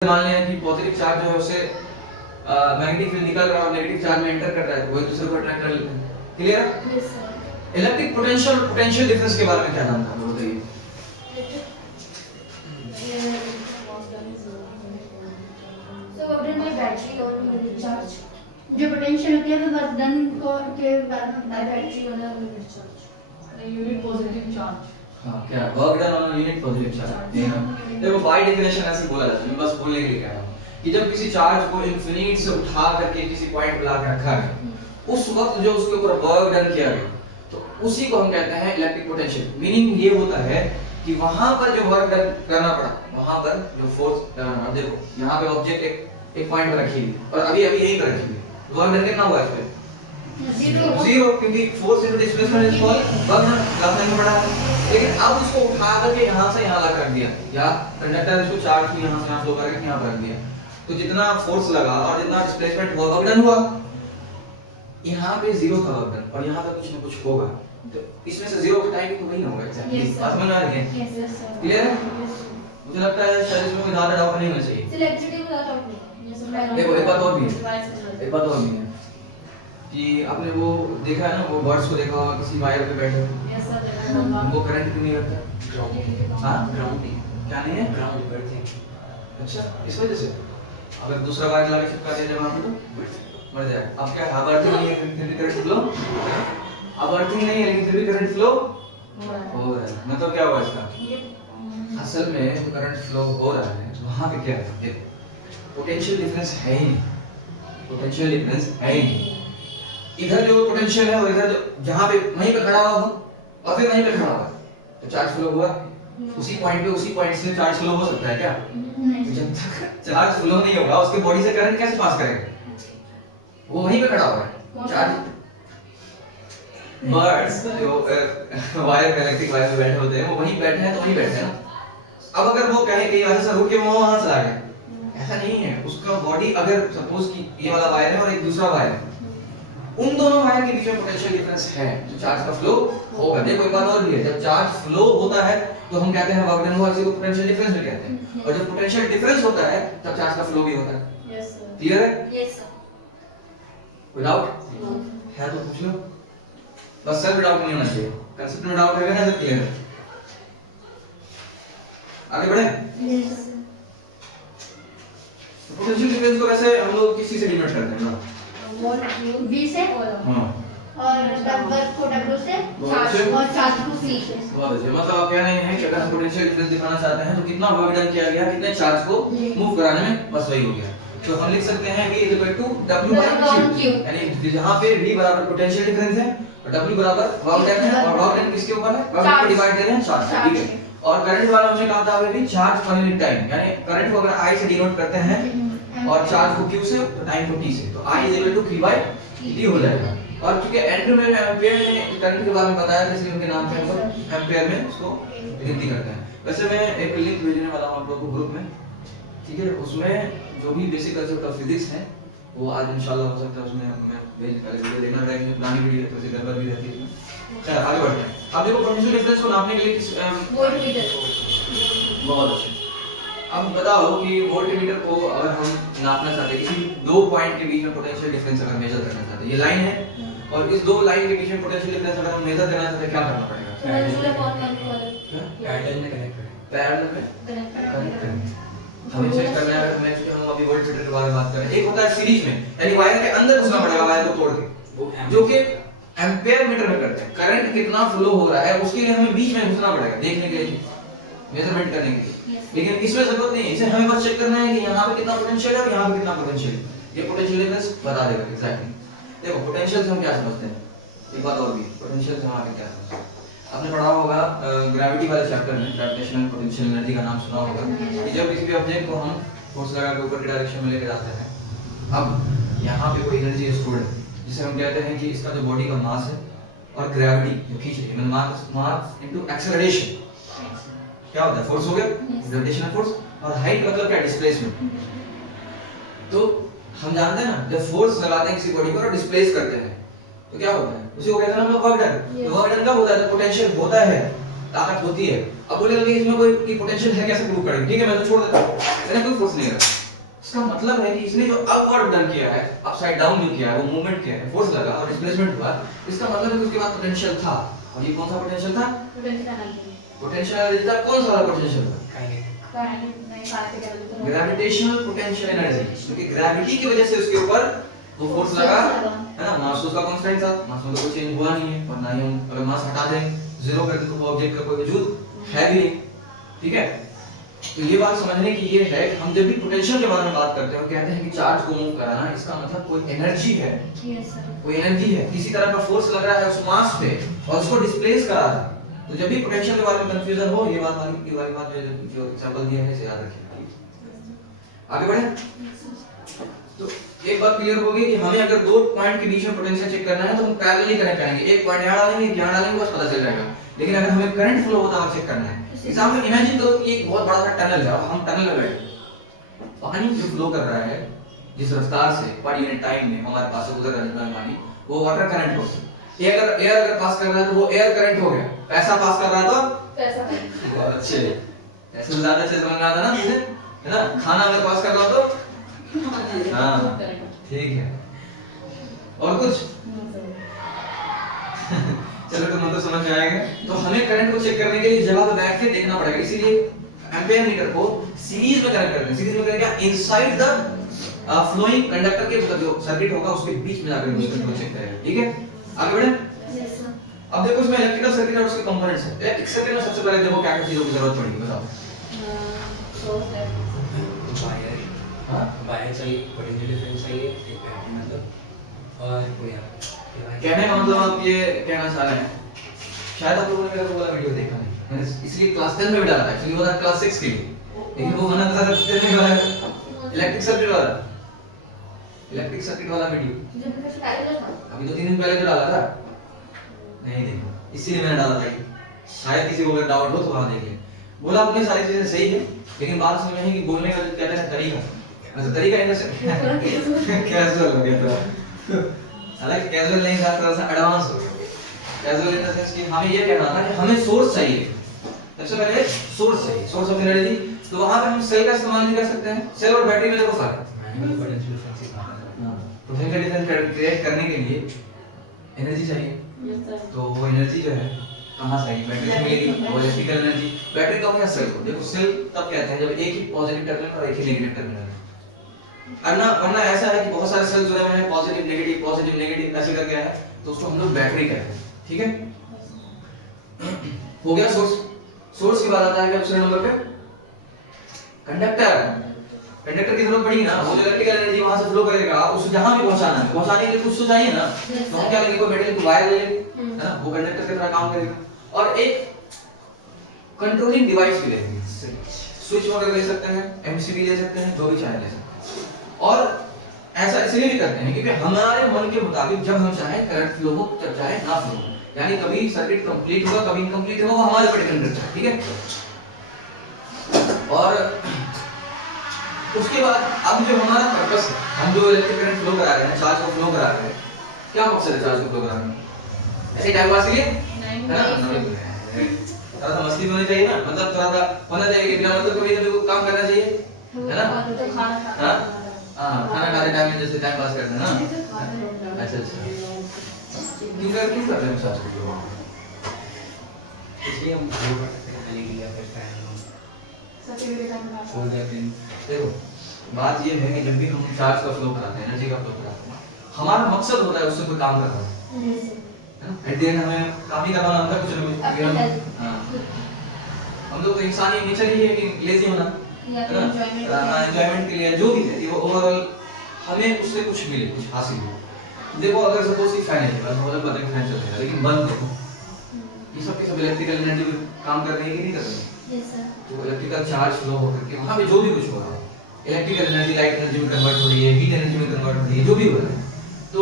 मान लें कि पॉजिटिव चार्ज जो है उससे मैग्नेटिक फील्ड निकल रहा है और नेगेटिव चार्ज में एंटर कर रहा है, वो एक दूसरे को अट्रैक्ट कर लेते हैं। क्लियर है? Yes sir. Electric potential potential difference के बारे में क्या जानते हैं बताइए। सो व्हाट इज बैटरी और यूनिट चार्ज? जो पोटेंशियल होती है वो वर्धन को के बारे में बताया। बैटरी और unit charge. Unit positive charge. हाँ, क्या work done on unit positive charge. देखो बाय डेफिनेशन ऐसे बोला जाता है, मैं बस बोलने के लिए कह रहा हूँ कि जब किसी चार्ज को इनफिनिट से उठा करके किसी पॉइंट पे ला के रखा है, उस वक्त जो उसके ऊपर वर्क डन किया गया तो उसी को हम कहते हैं इलेक्ट्रिक पोटेंशियल। मीनिंग ये होता है कि वहां पर जो वर्क डन करना पड़ा, वहां पर जो फोर्स, अब देखो यहाँ पे ऑब्जेक्ट एक पॉइंट पर रखी हुई और अभी यहीं पर रखी हुई, वर्क डन कितना हुआ है इस पे? जीरो, क्योंकि force into displacement is equal work done. Class में पढ़ा है। लेकिन अब उसको उठा करके यहाँ से यहाँ ला कर दिया, या कंडक्टर इसको चार्ज को यहाँ से यहाँ फ्लो करके यहाँ पर रख दिया, तो जितना फोर्स लगा और जितना डिस्प्लेसमेंट हुआ, वर्क डन हुआ। यहाँ पे जीरो था वर्क डन और यहाँ पे कुछ ना कुछ होगा, तो इसमें से जीरो घटाएंगे तो वही ना होगा एग्जैक्टली। बात समझ आ रही है? Yes sir. क्लियर है? मुझे लगता है शायद इसमें कोई ज्यादा डाउट नहीं होना चाहिए। इलेक्ट्रिसिटी में ज्यादा डाउट नहीं। Yes sir. देखो एक बात और भी है, एक बात और भी है कि आपने वो देखा है ना, वो बर्ड्स को देखा होगा किसी वायर पे बैठे हुए, यस सर। उनको करंट क्यों नहीं लगता? हाँ, ग्राउंडिंग क्या नहीं है? Ground berthing. अच्छा, इस वजह से अगर दूसरा वायर लगा के चिपका दिया जाए वहां पे तो मर जाएगा। अब क्या अब अर्थिंग नहीं है फिर भी करंट फ्लो, अब अर्थिंग नहीं है लेकिन फिर भी करंट फ्लो हो रहा है। मतलब क्या हुआ इसका? असल में जो करंट फ्लो हो रहा है वहां पे क्या है? देखो पोटेंशियल डिफरेंस है ही नहीं, पोटेंशियल डिफरेंस है ही नहीं। इधर जो पोटेंशियल है और इधर जो जहां पे वहीं पे खड़ा हुआ हो और फिर वहीं पे खड़ा हुआ तो चार्ज फ्लो हुआ उसी पॉइंट से चार्ज फ्लो हो सकता है क्या? नहीं। जब तक चार्ज फ्लो नहीं होगा उसके बॉडी से करंट कैसे पास करेगा? वो वहीं पे खड़ा हुआ है। चार्ज बर्ड्स जो वायर पे इलेक्ट्रिक वायर पे बैठे होते हैं वो वहीं बैठे हैं तो वहीं बैठे हैं ना। अब अगर वो कहे कि यहाँ से रुक के वो वहां चला गया, ऐसा नहीं है। उसका बॉडी अगर सपोज कि ये वाला वायर है और एक दूसरा वायर है, उन दोनों वायर के बीच में पोटेंशियल डिफरेंस है तो चार्ज का फ्लो होगा। देखो एक बात और भी है, जब चार्ज फ्लो होता है तो हम कहते हैं वर्क डन हुआ, इसी को पोटेंशियल डिफरेंस भी कहते हैं। और जब पोटेंशियल डिफरेंस होता है तब चार्ज का फ्लो भी होता है। Yes sir. क्लियर है? Yes sir. विदाउट है तो पूछ लो, बस सर डाउट नहीं होना चाहिए। कंसेप्ट में डाउट रहेगा ना तो क्लियर है। आगे बढ़े। यस। पोटेंशियल डिफरेंस को वैसे हम लोग किसी से डिनोट करते हैं ना? V से हां, और वर्क को W से बहुत अच्छे। और चार्ज को C से। बहुत अच्छे। मतलब आप कह रहे हैं कि अगर हम पोटेंशियल डिफरेंस दिखाना चाहते हैं तो कितना वर्क डन किया गया, कितने चार्ज को मूव कराने में, बस वही हो गया। तो हम लिख सकते हैं V W/Q, यानी जहां पे V बराबर पोटेंशियल डिफरेंस है और W बराबर वर्क डन है, और वर्क डन किसके ऊपर है? वर्क को डिवाइड कर रहे हैं चार्ज से, ठीक है। और करंट वाला हमने कहा था अभी चार्ज पर यूनिट टाइम, यानी करंट को अगर I से डिनोट करते हैं और चार्ज को Q से तो टाइम को T से, तो I Q/T हो जाएगा। और क्योंकि एंड्रू में एम्पियर में करंट के बारे में बताया था इसलिए उनके नाम पे हम एम्पियर में उसको गिनती करते हैं। वैसे मैं एक लिंक भेजने वाला हूं आप लोगों को ग्रुप में, ठीक है। उसमें जो भी बेसिक कंसेप्ट ऑफ फिजिक्स है वो आज इंशाल्लाह हो सकता है उसमें मैं भेज पहले वीडियो देखना रहेगा, पुरानी वीडियो है तो इसे गड़बड़ भी रहती है। खैर आगे बढ़ते हैं। अब देखो पोटेंशियल डिफरेंस को नापने के लिए किस वोल्टमीटर। बहुत अच्छे। अब बताओ कि वोल्टमीटर को अगर हम नापना चाहते हैं, किसी दो पॉइंट के बीच में पोटेंशियल डिफरेंस अगर मेजर करना चाहते हैं, ये लाइन है और इस दो लाइन के बीच में पोटेंशियल डिफरेंस अगर हम मेजर करना चाहते हैं क्या करना पड़ेगा? रेगुलर फॉर्मूला वाला पैरेलल में कनेक्ट करें। पैरेलल में कनेक्ट कनेक्ट करें। हमें चेक करना है, अगर मैं हम अभी वोल्टमीटर के बारे में बात कर रहे हैं। एक होता है सीरीज में, यानी वायर के अंदर घुसना पड़ेगा वायर को तोड़ के, जो कि एम्पियर मीटर में करते हैं। करंट कितना फ्लो हो रहा है उसके लिए हमें बीच में घुसना पड़ेगा देखने के लिए, मेजरमेंट करने के लिए। लेकिन इसमें जरूरत नहीं है, इसे हमें बस चेक करना है कि यहाँ पे कितना पोटेंशियल है और यहाँ पे कितना पोटेंशियल है। ये पोटेंशियल डिफरेंस बता देगा एग्जैक्टली। देखो पोटेंशियल से हम क्या समझते हैं, एक बात और भी, पोटेंशियल से हम आगे क्या समझते हैं। आपने पढ़ा होगा ग्रेविटी वाले चैप्टर में, ग्रेविटेशनल पोटेंशियल एनर्जी का नाम सुना होगा, कि जब किसी भी ऑब्जेक्ट को हम फोर्स लगा के ऊपर की डायरेक्शन में लेके जाते हैं, अब यहाँ पे कोई एनर्जी स्टोर्ड है जिसे हम कहते हैं कि इसका जो बॉडी का मास है और ग्रेविटी जो खींच रही है, मास इनटू एक्सेलरेशन, क्या होता है? फोर्स हो गया, ग्रेविटेशनल फोर्स, और हाइट मतलब क्या? डिस्प्लेसमेंट। तो हम जानते हैं ना, जब फोर्स लगाते हैं किसी बॉडी पर और डिस्प्लेस करते हैं तो क्या होता है? उसी को कहते हैं हम लोग वर्क डन। तो वर्क डन कब होता है? जब पोटेंशियल होता है ताकत होती है। अब बोले कि इसमें कोई पोटेंशियल है, कैसे प्रूव करेंगे? ठीक है, मैं तो छोड़ देता हूं, मैंने कोई फोर्स नहीं रखा। इसका मतलब है कि इसने जो अपवर्ड डन किया है, अपसाइड डाउन जो किया है, वो मूवमेंट किया है, फोर्स लगा और डिस्प्लेसमेंट हुआ, इसका मतलब है कि उसके पास पोटेंशियल था। और ये कौन सा पोटेंशियल था? पोटेंशियल एनर्जी था। कौन सा वाला पोटेंशियल था? ग्रेविटेशनल पोटेंशियल एनर्जी, क्योंकि ग्रेविटी की वजह से उसके ऊपर वो फोर्स लगा, है ना। मास उसका कांस्टेंट था, मास में तो कोई चेंज हुआ नहीं है, और ना ही हम अगर मास हटा दें, जीरो कर दें, तो वो ऑब्जेक्ट का कोई वजूद है भी नहीं। ठीक है, तो ये बात समझने की ये है कि हम जब भी पोटेंशियल के बारे में बात करते हैं और कहते हैं कि चार्ज को मूव कराना, इसका मतलब कोई एनर्जी है, कोई एनर्जी है, किसी तरह का फोर्स लग रहा है उस मास पे और उसको डिस्प्लेस करा रहा है। तो जब भी पोटेंशियल के बारे में कंफ्यूजन हो, ये बात वाली बात जो एग्जांपल दिया है इसे याद रखिए। आगे बढ़े। तो एक बात क्लियर होगी कि हमें अगर दो पॉइंट के बीच में पोटेंशियल चेक करना है तो हम पैरेलली कनेक्ट करेंगे, एक पॉइंट यहां डालेंगे, यहां डालेंगे, बस पता चल जाएगा। लेकिन अगर हमें करंट फ्लो होता हुआ चेक करना है, एग्जांपल इमेजिन करो कि एक बहुत बड़ा सा टनल है और हम टनल में बैठे, पानी जो फ्लो कर रहा है जिस रफ्तार से पर यूनिट टाइम में हमारे पास से गुजर रहा है पानी, वो वाटर करंट होता है। एयर अगर पास कर रहा है तो वो एयर करंट हो गया, पैसा पास कर रहा है तो पैसा करंट। बहुत अच्छे, ऐसे ज्यादा से समझ आता ना तुझे, है ना। खाना अगर पास कर रहा हो तो हाँ ठीक है। और कुछ चलो तो मतलब समझ में आएगा। तो हमें करंट को चेक करने के लिए जगह पे बैठ के देखना पड़ेगा, इसीलिए एम्पीयर मीटर को सीरीज में कनेक्ट करते हैं। सीरीज में करेंगे क्या? इनसाइड द फ्लोइंग कंडक्टर के मतलब जो सर्किट होगा उसके बीच में जाकर उसको चेक करेंगे। ठीक है, आगे बढ़े। अब देखो इसमें इलेक्ट्रिकल सर्किट और उसके कंपोनेंट्स हैं। इलेक्ट्रिक सर्किट में सबसे पहले देखो क्या क्या चीजों की जरूरत पड़ेगी, बताओ। वायर, हां वायर चाहिए, पोटेंशियल डिफरेंस चाहिए, एक बैटरी मतलब, और कोई कहने का मतलब आप ये कहना चाह रहे हैं, शायद आप लोगों ने मेरा वो वाला वीडियो देखा नहीं, मैंने इसलिए क्लास 10 में भी डाला था, एक्चुअली वो था क्लास 6 के लिए, लेकिन वो बना था 10 में वाला इलेक्ट्रिक सर्किट वाला, इलेक्ट्रिक सर्किट वाला वीडियो अभी 2-3 दिन पहले तो डाला था, नहीं देखो, इसीलिए मैंने डाला था। शायद किसी को अगर डाउट हो तो वहां देख ले। बोला आपने सारी चीजें सही है, लेकिन बात समझ में है कि बोलने का जो कहते हैं तरीका, मतलब तरीका इन से कैजुअल हो गया था। हालांकि कैजुअल नहीं था, थोड़ा सा एडवांस हो गया। कैजुअल इन द सेंस कि हमें ये कहना था कि हमें सोर्स चाहिए, सबसे पहले सोर्स चाहिए, सोर्स ऑफ एनर्जी। तो वहां पे हम सेल का इस्तेमाल भी कर सकते हैं। सेल और बैटरी में देखो फर्क है। पोटेंशियल डिफरेंस सिखाना है। पोटेंशियल डिफरेंस क्रिएट करने के लिए एनर्जी चाहिए। तो वो एनर्जी जो है कहां से आएगी? बैटरी से मिलेगी, वो इलेक्ट्रिकल एनर्जी। बैटरी कब है? सेल को। देखो सेल तब कहते हैं जब एक ही पॉजिटिव टर्मिनल और एक ही नेगेटिव टर्मिनल है। वरना ऐसा है कि बहुत सारे सेल जुड़े हुए हैं, पॉजिटिव नेगेटिव ऐसे करके है, तो उसको हम लोग बैटरी कहते हैं। ठीक है, हो गया सोर्स। सोर्स के बाद आता है क्या दूसरे नंबर पे? कंडक्टर। कंडक्टर की जरूरत पड़ी ना, वो जो इलेक्ट्रिकल एनर्जी वहां से फ्लो करेगा, उसे जहां भी पहुंचाना है, पहुंचाने के लिए कुछ तो चाहिए ना। तो हम क्या लेंगे? कोई मेटल की वायर ले लेंगे, है ना, वो कंडक्टर की तरह काम करेगा। और एक कंट्रोलिंग डिवाइस भी लेंगे, स्विच वगैरह ले सकते हैं, एमसीबी ले सकते हैं, जो भी चाहे ले सकते हैं। और ऐसा इसलिए भी करते हैं क्योंकि हमारे मन के मुताबिक जब हम चाहें करंट फ्लो हो, जब चाहे ना फ्लो हो, यानी कभी सर्किट कंप्लीट होगा, कभी इनकम्प्लीट होगा, वो हमारे ऊपर डिपेंड करता है। ठीक है, और उसके बाद अब जो हमारा पर्पस है, हम जो इलेक्ट्रिक करंट फ्लो करा रहे हैं, चार्ज को फ्लो करा रहे हैं, क्या मकसद है चार्ज को फ्लो कराने का? ऐसे टाइम पास के लिए, है ना? थोड़ा सा मस्ती होनी चाहिए ना, मतलब थोड़ा सा होना चाहिए कि बिना मतलब कभी कभी काम करना चाहिए, है ना? हाँ, खाना खाते टाइम में जैसे टाइम पास करते हैं ना। अच्छा क्यों कर रहे हैं चार्ज को? इसलिए हम फ्लो करते हैं, खाने के लिए फिर फैन छोड़ देते हैं। देखो बात ये है कि जब भी हम चार्ज का फ्लो कराते हैं, एनर्जी का फ्लो कराते हैं, हमारा मकसद होता है उससे कोई काम करना है ना। एट द एंड हमें काम ही करना होता है, कुछ ना कुछ। हाँ, हम लोग तो इंसानी नेचर ही है कि लेजी होना, है ना, एंजॉयमेंट के लिए जो भी है, वो ओवरऑल हमें उससे कुछ मिले, कुछ हासिल हो। देखो अगर सपोज कि फैन है, बस मतलब पता है फैन चल रहा है, लेकिन बंद देखो, ये सब के सब इलेक्ट्रिकल एनर्जी में काम कर रही है कि नहीं कर रही है? तो इलेक्ट्रिकल चार्ज फ्लो होकर के वहां पे जो भी कुछ हो रहा है, इलेक्ट्रिकल एनर्जी लाइट एनर्जी में कन्वर्ट हो रही है, हीट एनर्जी में कन्वर्ट हो रही है, जो भी हो रहा है, तो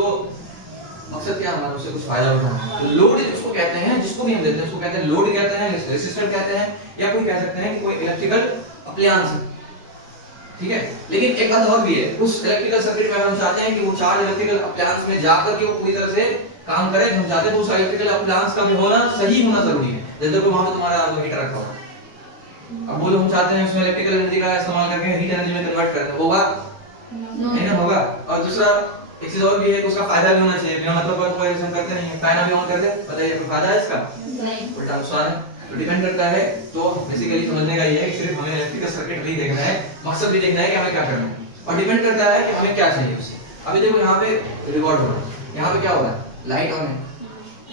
मकसद क्या हमारा? उससे कुछ फायदा उठाना। तो लोड इसको कहते हैं, जिसको भी हम देते हैं उसको कहते हैं लोड कहते हैं, रेजिस्टर कहते हैं, या कोई कह सकते हैं कि कोई इलेक्ट्रिकल अप्लायंस है। ठीक है, लेकिन एक बात और भी है, उस इलेक्ट्रिकल सर्किट में हम चाहते हैं कि वो चार्ज इलेक्ट्रिकल अप्लायंस में जाकर के वो पूरी तरह से काम करे तो हम चाहते हैं तो उस इलेक्ट्रिकल अप्लायंस का भी होना सही होना जरूरी है। जैसे को वहां पे तुम्हारा हीटर रखा हुआ है, अब बोलो हम चाहते हैं उसमें इलेक्ट्रिकल एनर्जी का इस्तेमाल करके हीट एनर्जी में कन्वर्ट करना होगा नहीं ना होगा। और दूसरा एक चीज और भी है कि उसका फायदा भी होना चाहिए, बिना मतलब पर कोई ऐसा करते नहीं है। फैन अभी ऑन कर दे, बताइए कोई फायदा है इसका? नहीं। उल्टा नुकसान है। तो डिपेंड करता है। तो बेसिकली समझने का ये है कि सिर्फ हमें इलेक्ट्रिकल सर्किट नहीं देखना है, मकसद भी देखना है कि हमें क्या करना है, और डिपेंड करता है कि हमें क्या चाहिए उससे। अभी देखो यहाँ पे रिकॉर्ड हो रहा है, यहाँ पे क्या हो रहा है, लाइट ऑन है,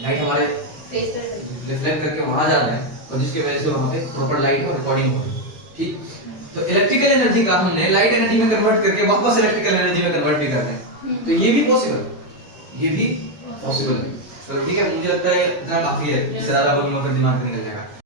लाइट हमारे फेस पर रिफ्लेक्ट करके वहां जा रहा है और जिसकी वजह से वहां पे प्रॉपर लाइट और रिकॉर्डिंग हो रही है। ठीक, तो इलेक्ट्रिकल एनर्जी का हमने लाइट एनर्जी में कन्वर्ट करके वापस इलेक्ट्रिकल एनर्जी में कन्वर्ट भी करते हैं, तो ये भी पॉसिबल, ये भी पॉसिबल है। चलो ठीक है, मुझे लगता है इतना काफी है, इससे ज्यादा बगलों पर दिमाग नहीं निकल जाएगा।